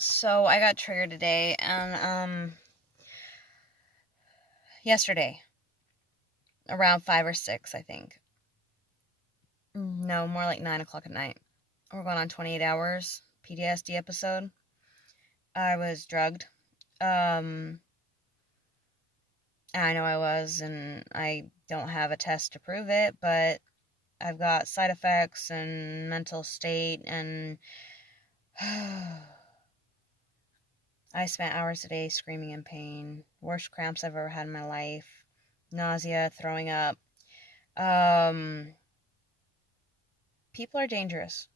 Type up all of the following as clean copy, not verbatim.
So I got triggered today, and yesterday, around 5 or 6, I think. No, more like 9 o'clock at night. We're going on 28 hours, PTSD episode. I was drugged. And I know I was, and I don't have a test to prove it, but I've got side effects and mental state, and I spent hours a day screaming in pain. Worst cramps I've ever had in my life. Nausea, throwing up. People are dangerous.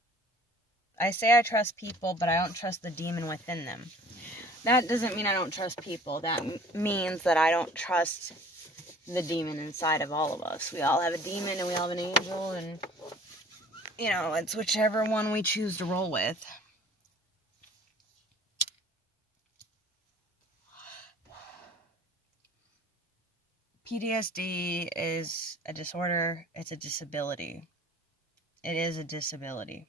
I say I trust people, but I don't trust the demon within them. That doesn't mean I don't trust people. That means that I don't trust the demon inside of all of us. We all have a demon and we all have an angel, and, it's whichever one we choose to roll with. PTSD is a disorder. It's a disability. It is a disability.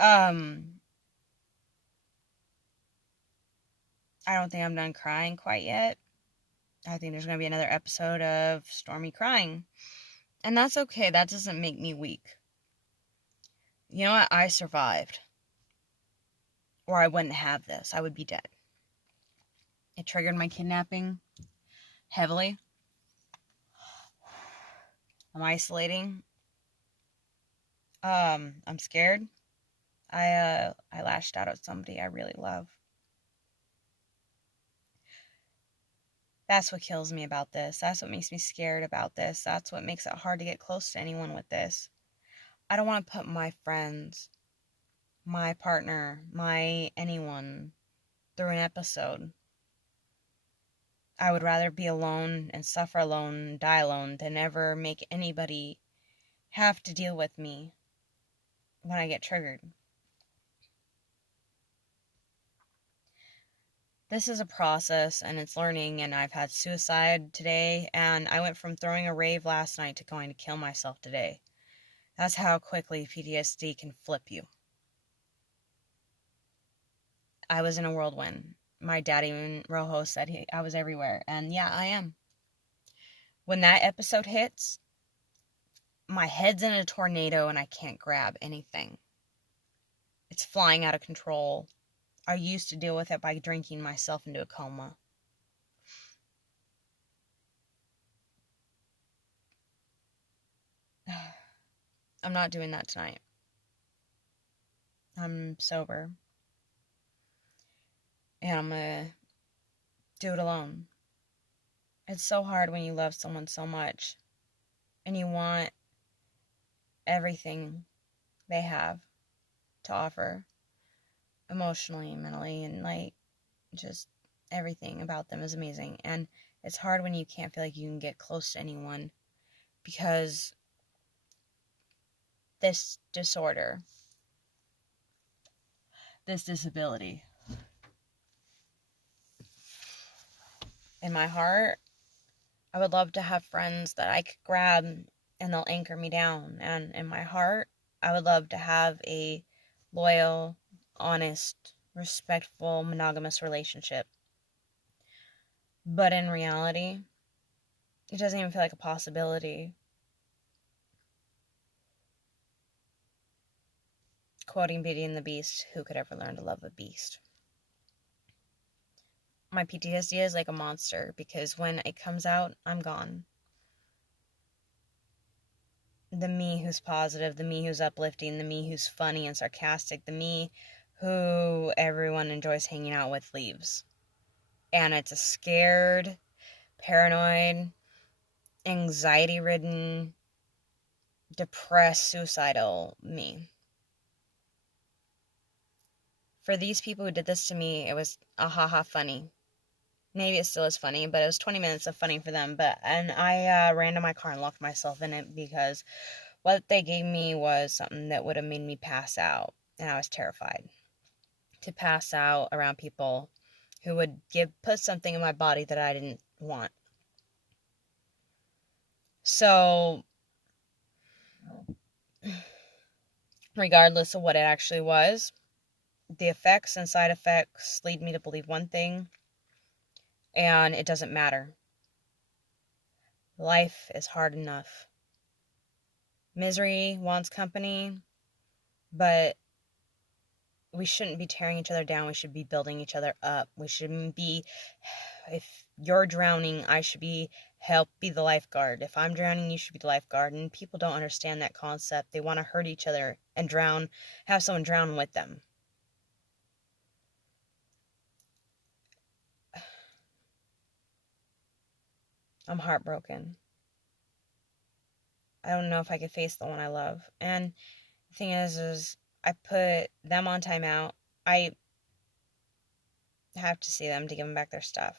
I don't think I'm done crying quite yet. I think there's going to be another episode of Stormy crying. And that's okay. That doesn't make me weak. You know what? I survived. Or I wouldn't have this. I would be dead. It triggered my kidnapping heavily. I'm isolating. I'm scared. I lashed out at somebody I really love. That's what kills me about this. That's what makes me scared about this. That's what makes it hard to get close to anyone with this. I don't want to put my friends, my partner, my anyone through an episode. I would rather be alone and suffer alone and die alone than ever make anybody have to deal with me when I get triggered. This is a process and it's learning, and I've had suicide today, and I went from throwing a rave last night to going to kill myself today. That's how quickly PTSD can flip you. I was in a whirlwind. My daddy in Rojo said I was everywhere, and yeah, I am. When that episode hits, my head's in a tornado and I can't grab anything. It's flying out of control. I used to deal with it by drinking myself into a coma. I'm not doing that tonight. I'm sober. And I'm gonna do it alone. It's so hard when you love someone so much and you want everything they have to offer, emotionally, mentally, and just everything about them is amazing. And it's hard when you can't feel like you can get close to anyone because this disorder, this disability, in my heart, I would love to have friends that I could grab and they'll anchor me down. And in my heart, I would love to have a loyal, honest, respectful, monogamous relationship. But in reality, it doesn't even feel like a possibility. Quoting Beauty and the Beast, who could ever learn to love a beast? My PTSD is like a monster because when it comes out, I'm gone. The me who's positive, the me who's uplifting, the me who's funny and sarcastic, the me who everyone enjoys hanging out with leaves. And it's a scared, paranoid, anxiety-ridden, depressed, suicidal me. For these people who did this to me, it was a haha funny. Maybe it still is funny, but it was 20 minutes of funny for them. And I ran to my car and locked myself in it because what they gave me was something that would have made me pass out. And I was terrified to pass out around people who would put something in my body that I didn't want. So, regardless of what it actually was, the effects and side effects lead me to believe one thing, and it doesn't matter. Life is hard enough. Misery wants company, but we shouldn't be tearing each other down. We should be building each other up. We shouldn't be, if you're drowning, I should be be the lifeguard. If I'm drowning, you should be the lifeguard. And people don't understand that concept. They want to hurt each other and have someone drown with them. I'm heartbroken. I don't know if I could face the one I love. And the thing is I put them on timeout. I have to see them to give them back their stuff.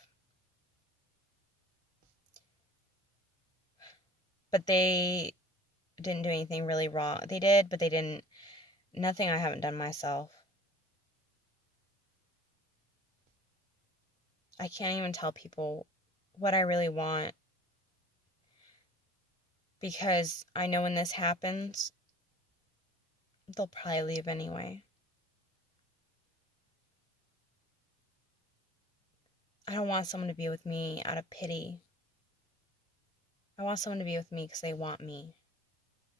But they didn't do anything really wrong. They did, but they didn't. Nothing I haven't done myself. I can't even tell people what I really want, because I know when this happens, they'll probably leave anyway. I don't want someone to be with me out of pity. I want someone to be with me because they want me.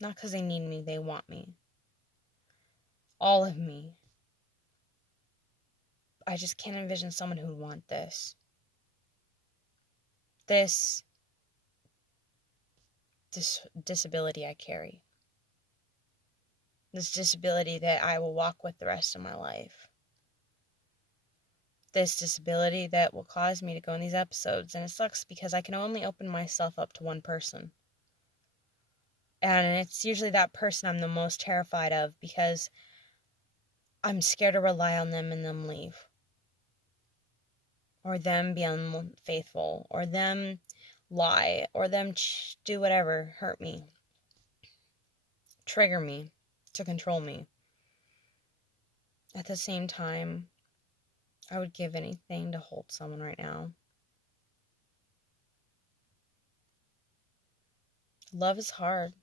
Not because they need me, they want me. All of me. I just can't envision someone who would want this. This disability I carry. This disability that I will walk with the rest of my life. This disability that will cause me to go in these episodes. And it sucks because I can only open myself up to one person. And it's usually that person I'm the most terrified of, because I'm scared to rely on them and them leave. Or them be unfaithful. Or them lie. Or them do whatever, hurt me. Trigger me. To control me. At the same time, I would give anything to hold someone right now. Love is hard.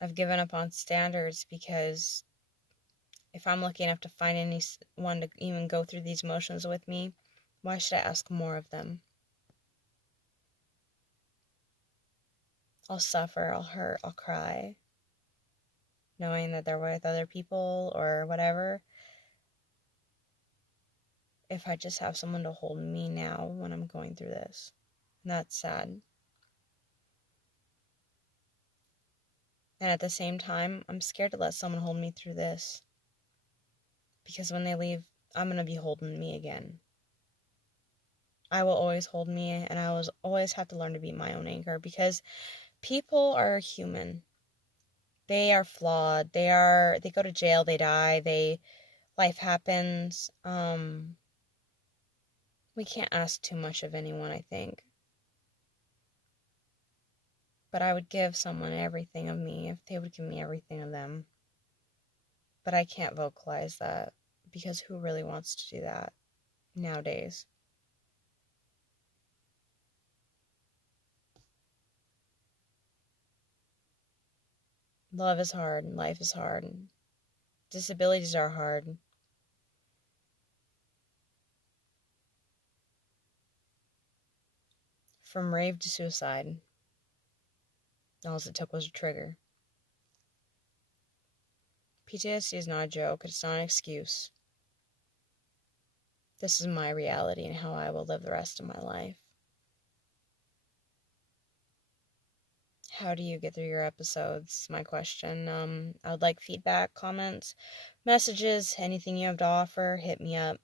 I've given up on standards because if I'm lucky enough to find anyone to even go through these emotions with me, why should I ask more of them? I'll suffer, I'll hurt, I'll cry, knowing that they're with other people or whatever. If I just have someone to hold me now when I'm going through this. And that's sad. And at the same time, I'm scared to let someone hold me through this. Because when they leave, I'm going to be holding me again. I will always hold me, and I will always have to learn to be my own anchor, because people are human. They are flawed. They go to jail, they die, life happens. We can't ask too much of anyone, I think. But I would give someone everything of me if they would give me everything of them. But I can't vocalize that, because who really wants to do that nowadays? Love is hard, and life is hard, and disabilities are hard. From rave to suicide, all it took was a trigger. PTSD is not a joke, it's not an excuse. This is my reality and how I will live the rest of my life. How do you get through your episodes? My question. I would like feedback, comments, messages, anything you have to offer, hit me up.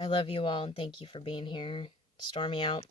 I love you all and thank you for being here. Stormy out.